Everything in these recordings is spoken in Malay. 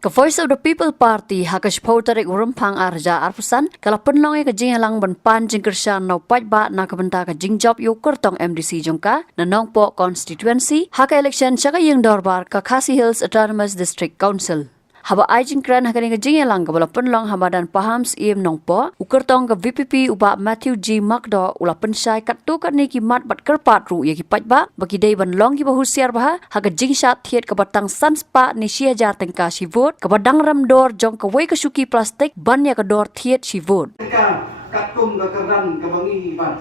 Ka Voice of the People Party hakash pautarek urumpang arja arpusan kala penlong ka jing lang ban pan jing kershan no pajba na kabenta ka jing job yu kertong MDC jongka na nongpo constituency haka election chaka yung dorbar ka Khasi Hills Autonomous District Council. Haba ajing kran hakaring ka jing lang ka bala penlong hamadan pahams im nongpo ukertong ka VPP uba Matthew G. Makdo ula pensai kat tu kat niki mat bat kerpat ru ya ki pajba bagi day ban long ki bahusiar baha haka jing shat thiet ka batang sanspa ni sia jar tengka si vote ka badang ram dor jong ka wei ka suki plastik ban ya ka dor thiet si vote Katum ka karan ka bangi ban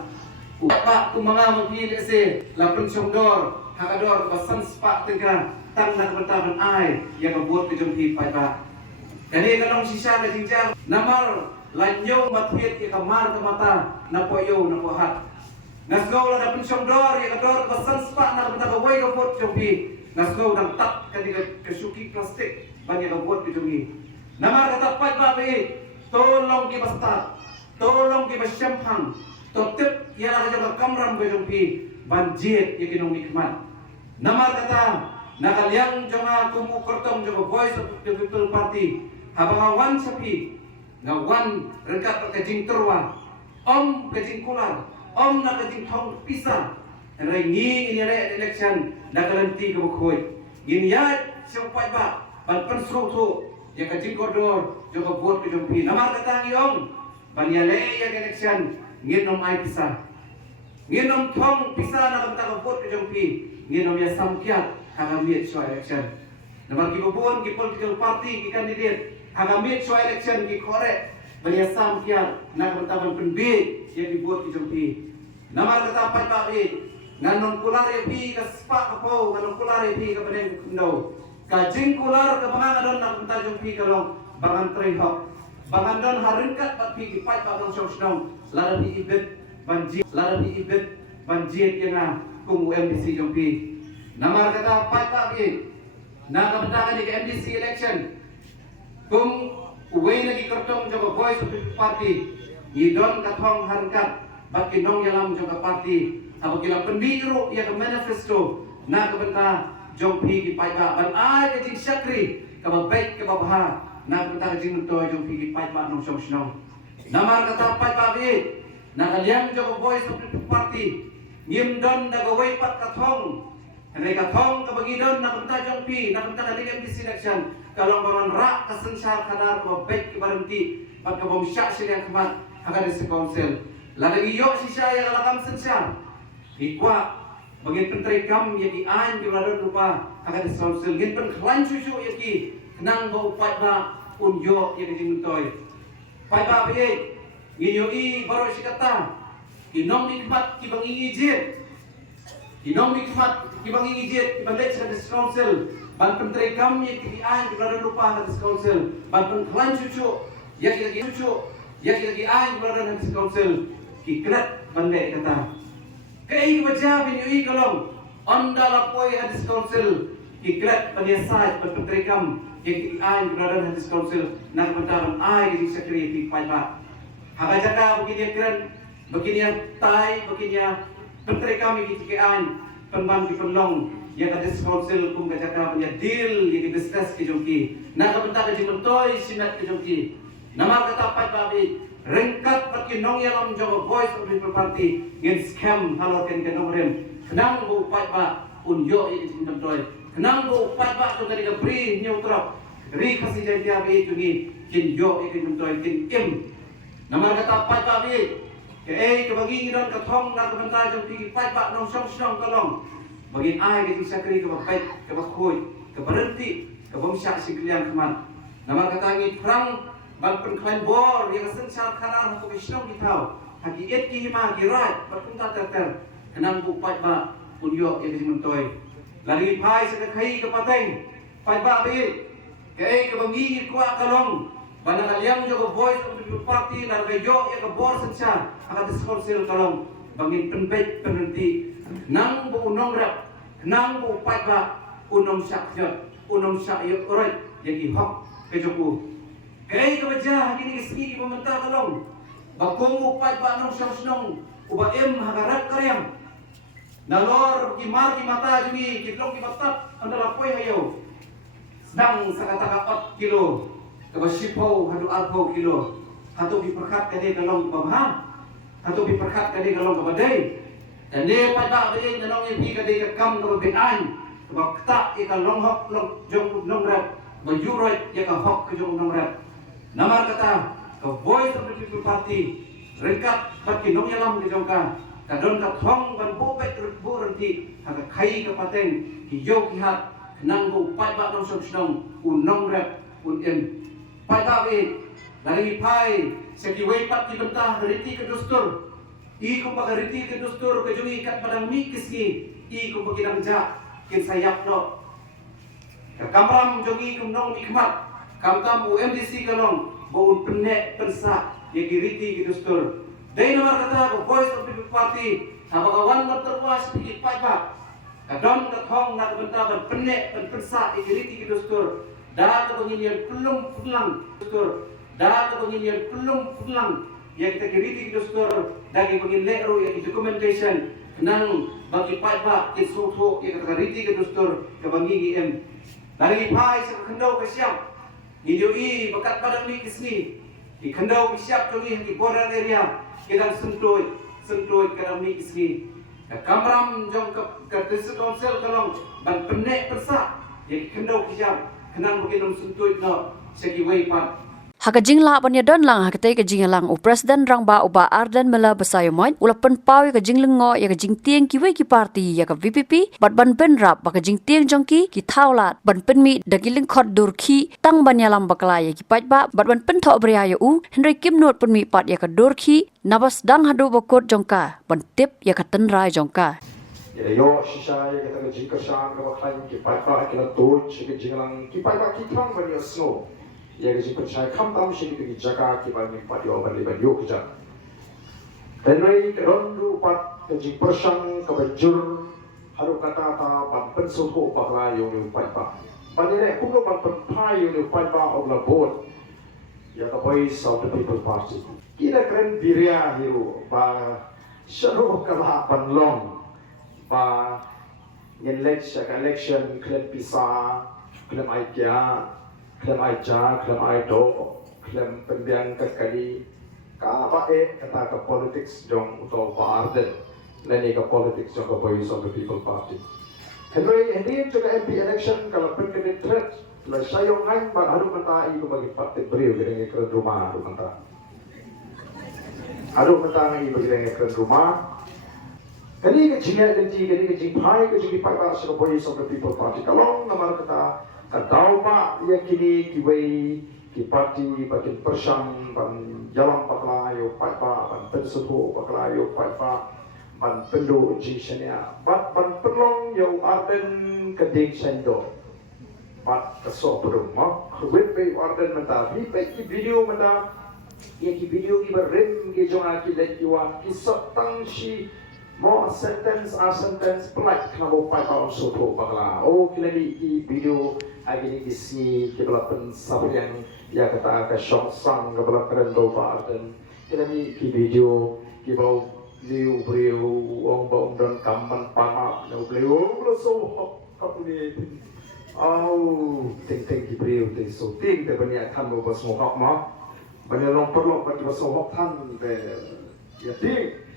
upa ku mga mapili se la pensong dor haka dor ka sanspa tengka tang na bataban ai ya ka vote ka jong hi pai ba kani ka long sisa ka jingjang namar lanyo mathiet ya ka mar ka mata na po yo na po hat nasgo la pensong dor ya ka dor ka sanspa na ka wei ka vote jong hi nasgo dang tak kani ka suki plastik ban ya ka vote ka jong hi namar ka tapat ba be tolong ki basta tolong ki basyamhang totip ya la ka kamram ka jong hi banjit ya kinong nikmat namar kata nakaliang jonga kumu kertong jonga Voice of the People Party habang wan sapi ngawan rekat kajing terwa om kajing kular om na kajing thong pisa rengi ini ada election nagalanti ke bukhoy ginyat siapa ba ban pensru tu ya kajing kodor jonga vote ke jompi namar kata ngi om banyale ya election nginom ai pisa nginom thong pisa na kanta vote ke jompi nginom ya samkiat hagamit so election namar ki bobon ki political party ki candidate hagamit so election ki korek bariasam kian na bertaban penbi yang dibuat ki jompi namar kata pat babi nganon kular epi ka spa ko nganon kular epi ka benen kundo ka jing kular ka bangadon na kunta jompi ka long bangan trihok bangadon haringkat pat pi ki pat ba long sosnong larabi ibet banjit yang na kung MDC jompi namar kata pat babi na kabentakan di MDC election kung uway lagi kertong jaga Voice of the Party idon kathong harkat baki nong yalam jaga party apabila penbiru ya ke manifesto na kabenta jompi ki paiba ban ai ke jing sakri ka baik ke babha na kabenta jing to jompi ki paiba nong sosnong namar kata paiba bi na kaliang jaga Voice of the Party ngim don daga way pat kathong Henry kathong kabagidon na kunta jompi na kunta kaligam di selection kalau baron rak kasensar kadar ko baik kebarenti pag kabom syak sila kemat akan di council ladang iyo sisa yang alakam sensar ikwa bagi penteri kam ya ki an di ladang rupa akan di council ngin pen klan susu ya ki kenang ba upat ba unyo ya ki muntoy pai ba be ngiyo i baro sikata inom nikmat ki bangi ijit inom nikmat kibang ingijit kibang let's at this council ban penteri kami kian kibang lupa at this council ban penklan cucu ya lagi an kibang at this council kikrat bandai kata kei baca binyui kalong onda lapoi at this council kikrat paniasat ban penteri kam ya kian kibang at this council nak pentaban ai di security paiba hagajaka begini keren begini tai begini penteri kami kian penban di penlong yang ada council kum kajaka punya deal yang discuss ke jongki nak bentar ke jongtoy sinat ke jongki nama kata pat babi rengkat pat ki nong yalam jong Voice of the People Party ngin scam halor ken ke nomrem kenang bu pat ba unyo yang jongtoy kenang bu pat ba to kali ke bri neutrop ri kasih janji abi jungi kin yo yang jongtoy kin im nama kata pat babi ke bagi don kathong na kabenta jompi pat ba nong song kalong bagi ai ke sakri ke baik ke bakhoi ke berhenti ke bomsyak sigilian keman nama kata ngi perang ban penklan bor yang sensar kanar ko bisnong ditau haki et ki hima ki rat berkunta ter kenang bu pat ba unyo yang dimuntoy lari pai se khai ke pateng pat ba bi ke bangi kwa kalong bana kaliang jo Voice of the People Party la rejo ya ke bor sensar akan diskursil kalong bangin penbet penhenti nang bu unong rap nang bu pat ba unong syakjot unong syayot orai yang hok ke joku ke baca kini segi pemerintah kalong bakong bu pat ba nong sosnong uba em hagarat karyang nalor ki mar ki mata jumi ki long ki batap andala poi hayo sedang sakataka 4 kilo kaba sipo hadu alpo kilo hatu biperkat kade kalong pamaham hatu biperkat kade kalong kabadai dan dia pada dia nong yang kade kam kaba binan kaba kta ika long hok long jong long rap majuroi ya ka hok ke jong long rap namar kata ka voice of the people party rengkat pati nong yalam ke jong ka kadon ka thong ban bopet bu renti haka khai ka pateng ki yok hat nang bu pai ba dong som snong unong rap un pai ba we dari pai seki wei pat ki bentah riti ke dustur i ko pa riti ke dustur ke jungi kat padang mi kiski i ko pa kidang ja kin sayap no ka kamram jungi kum nong mi kmat kam tam UMDC kalong bu penek pensa ye ki riti ke dustur dai nomor kata ko voice of the party apa kawan berterwas di pai ba kadon ka thong na benta ban penek ban pensa ikiriti ki dustur da ko ngin pelum pulang dustur da ko ngin pelum pulang ya kita kiriti ki dustur dagi bagi leru ya ki documentation nang bagi pai ba ki soto ya ka kiriti ki dustur ka bangi em dari pai sa khendau ka siap ngidioi bakat padang ni kisni di khendau ki siap to ni ki border area kita sentuh kadang ni kisni kamram jong ke district council kalong ban penek persa ye kendau kijam kenang beginom suntuit no segi wei pat Haka jingla panya don lang hakate ka jingalang u president rang ba uba ardan mela basayomoy ulapan pawi ka jinglengo ya ka jing tieng ki wei ki party ya ka VPP bat ban pen rap ba ka jing tieng jongki ki thaulat ban pen mi dagiling khot durki tang banyalam bakla ya ki pat ba bat ban pen tho bria ya u henry kim not pen mi pat ya ka durki nabas dang hadu bakot jongka ban tip ya ka tenrai jongka ya yo shisha ya ka jing ka shang ka khlain ki pat ba ki la to chi ki jinglang ki pat ba ki thang ba ni snow ya ke jipun saya kam tam shi ki jaka ki ba mi pat yo ba li ba yo ki ja tenai ke rondu pat ke jing persang ke bajur haru kata ta ban pen so ho ba la yo ni pat ba ba ni le ku lo ban pen pai yo ni pat ba of la board ya ka voice of the people party kira keren biria hiru ba sharu kala ban long ba election klem pisa klem aikia klem aja, klem aido, klem pendiang kekali, kapa kata ke politics jong utau Arden, nani ke politics jong ke Voice of the People Party. Henry juga MP election kalau penkene threat, kalau sayong ngain bang haru menta ibu bagi parti beriu gedeng ke rumah haru menta. Haru menta ibu gedeng ke rumah. Kali ke jinga denti, kali ke jingpai ke jingi pai ke Voice of the People Party. Kalau nama kata kadau pak ya kini kiwei ki parti bakin persang ban jalan paklayo pat pa ban pensuhu paklayo pat pa ban pendo jishania bat ban perlong yo Arden keding sendo bat keso berumah wit pe Arden menta hi pe ki video menta ya ki video ki berem ki jonga ki let yuan ki satang shi mo sentence a sentence pelak kenapa pai pa soto pakla oh kila di video agini kisi kibla pensap yang ya kata ke shongsang kibla kerendo Arden kila di video kibau liu brio wong bong dan kaman pama no brio bro so kapu ni au ting ki brio te so ting te bania kan mo bas mo hak ma bania long perlo bagi bas mo hak tan be ya ting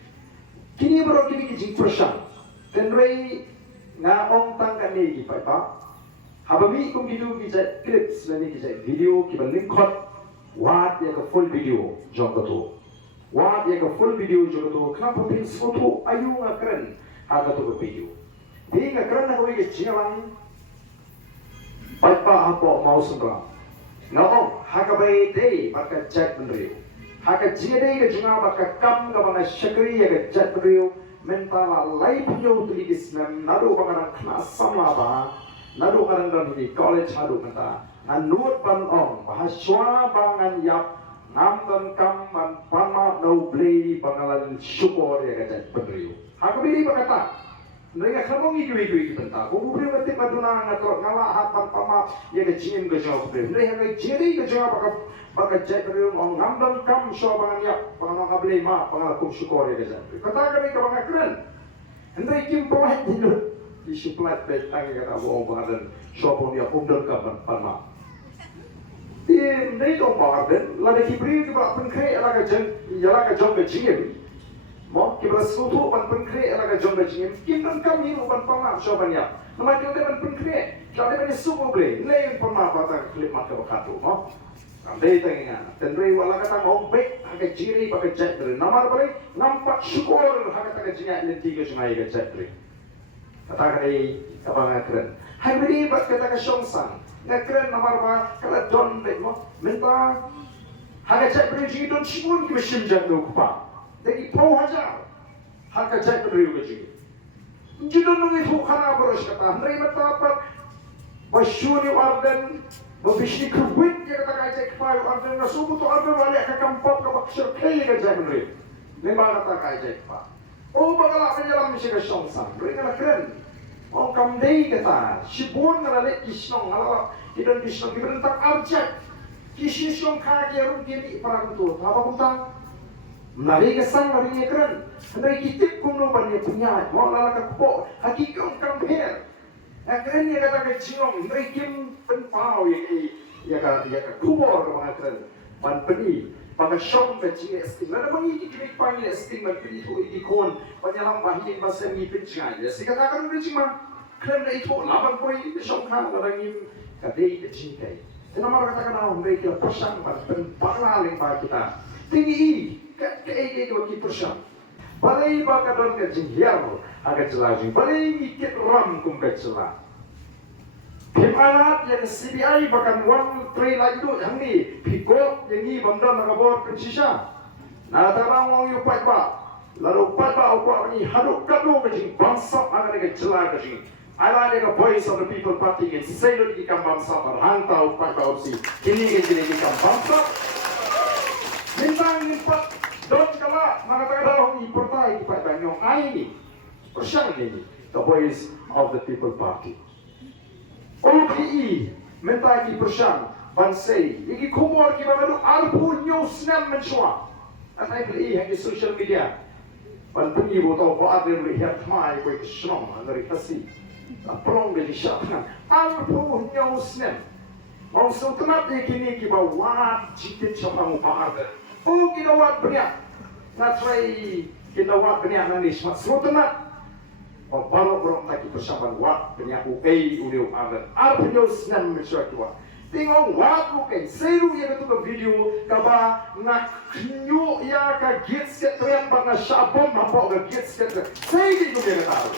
kini baru kini kijing persang dan rei nga ong tangkan ni ki pai pa habami kum video ki jai clips lani ki jai video ki ban link khot wat ya ka full video jong ka to wat ya ka full video jong ka to kna pin photo ayu nga kren ha ka to video di nga kren na ko ki jingalang pai pa apo mau sembra nga ong ha ka bai dei maka jack benrio haka jide ke junga baka kam ka banga shakri ya ke jatrio mentala lai punyo tuligis mem naru banga khna samla ba naru karang don hi college hadu mata nanut ban ong bahaswa bangan yap nam dan kam man pama no blei bangalan syukur ya ke jatrio haka bili bakata mereka khamongi ki benta ko ubri mati paduna ngator ngala hatan pama ya ke jin ke jawab mereka ke jiri ke jawab baka jatrio ong nam dan kam so bangan yap bangan blei ma bangalan kum syukur ya ke jatrio kata kami ke bangan keren hendak kim pawai dinut di supply baik tangi kata bawa badan shopon dia umdon kapan panma. Ini dong badan, lada kibri kita pengkre alaga jeng, alaga jong kecil. Mau kita suatu pan pengkre alaga jong kecil, kita kami pan panma shopon ya. Nama kita pan pengkre, kita pan suku beli, lain panma batang klip mat kebakatu, mau. Andai tengah, tendri wala kata mau baik, agak jiri pakai jatri. Nama apa? Nampak syukur, agak tak jengak lenti ke sungai ke jatri. Kata kali apa ngakren? Hai beri buat kata ke songsan. Ngakren nama apa? Kalau don baik mau minta. Agak jatri jiri don syukur ke mesin jatri kupa. Jadi pro hajar. Agak jatri ke jiri. Jidon nungi fukana beros kata. Andai bertapat. Basyuni warden. Mabishni kuwit ya kata kajak fayu arden na subuh tu arden wali akampap kabaksir kaya kajak nri. Lima kata kajak fa. Oh bagala penyelam misi kesongsan. Mereka keren. Oh kamdei kata. Sibun ngalalik kisnong ngalala tidak kisnong dibentak arjak. Kisnong kaki arun kini parang tu. Apa puntang? Nari kesang nari keren. Nari kitip kuno banyak punya. Mau lalaka kupo. Hakikong kamper. Keren ya kata kecium, mereka penpau ya kubur ke mana keren, pan peni, pada syom kecil esting, lalu mengi kita panggil esting berpeni itu ikon, penyelam bahin bahasa ni pencai, ya sih katakan udah cuma keren itu, lapan koi syom kan orang ini kadai kecil kai, kenapa katakan awak mereka persang pan penpala lembah kita, tinggi ke bagi persang. Balai baka don ka jinghiar agak celajing. Balai ikit ram kum ka celah. Pimanat yang CBI bahkan one tray lagi tu yang ni pikot yang ni bamdan nakabor pensisa. Nah tarang wong yu pat ba. Lalu pat ba aku ni haduk kadu ka jing bangsa agak ka celah ka jing. Ala ni ka voice of the people party in say lo di kam bangsa berhantau pat ba opsi. Kini ke kam bangsa. Bintang nimpat don kala mengatakan dalam pertai di Pak Banyong ini persiang ini the voice of the people party. OPE minta ki persiang bansai iki kumor ki baru alpu news nam mensua atai beli yang di social media ban pengi botol ko adren lihat mai ko kisnom dari kasi aprong de syapna alpu news nam mau sultanat iki ki bawa jitin sama mupaada oh kita wat banyak natrai kita wat banyak nani sultanat oh baru orang tak persamaan wat banyak uai udah ada artinya senang mencuat tengok wat bukan seru yang itu ke video kaba nak kinyo ya ka gets ke trian bana syabom mampu ke gets ke saya itu dia tahu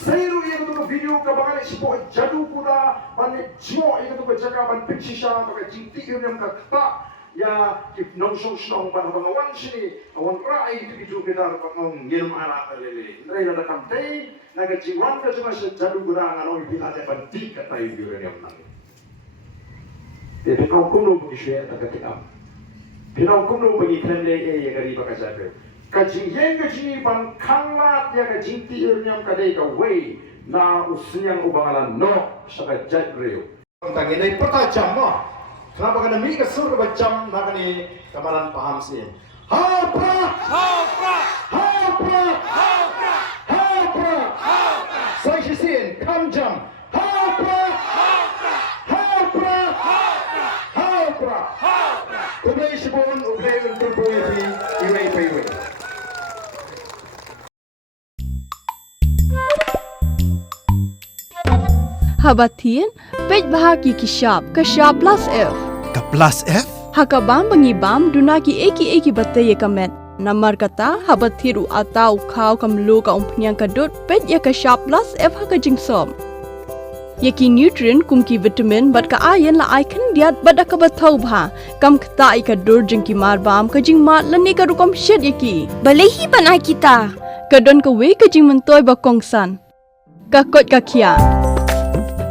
seru yang itu ke video kaba kan sipo jadu kuda bane jo yang itu ke jaga ban pinsisha ke jinti yang ka ya if nong song pada bangawan sini awan rai itu kita bangong ngilm ala lele nrai ada kamtai naga jiwan ka cuma sejadu gurang ano ipila ada banti kata itu yang nang jadi kau kuno begitu ya tak ketikam pinau kuno bagi kende ya gari bakasabe kajing yang kajing ban kanglat ya kajing tiurnya kadai ka way na usinyang ubangalan no saka jadreo tentang ini pertajam mah. Kenapa kena mi kesur macam nak ni kamaran paham sih. Hapra, hapra, hapra, hapra, hapra, hapra. Saya sin, kamjam. Hapra, hapra, hapra, hapra, hapra, hapra. Kublai sibun, kublai untuk boleh iway. Habatin, pej bahagi kishap, kashap plus F. Ka plus F? Hakabam bangibam dunaki eki batay kamet. Namar kata habathiru atau kau kamlu ka umpnyang kadut pej ya kashap plus F hakajing som. Yaki nutrient kumki vitamin bat ka ayan la icon diat bat ka bathau bha kam kta ikadur jingki marbam kajing mat lani ka rukom shed yaki. Balehi banai kita. Kadon ka we kajing mentoy bakongsan. Kakot kakia.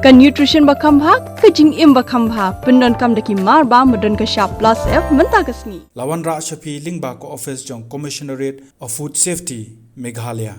Kan nutrition bakam bha kajing im bakam bha pendon kam daki marba medon ka sharp plus F menta kasni Lawan Ra Shafi Lingba ko office jong Commissionerate of Food Safety Meghalaya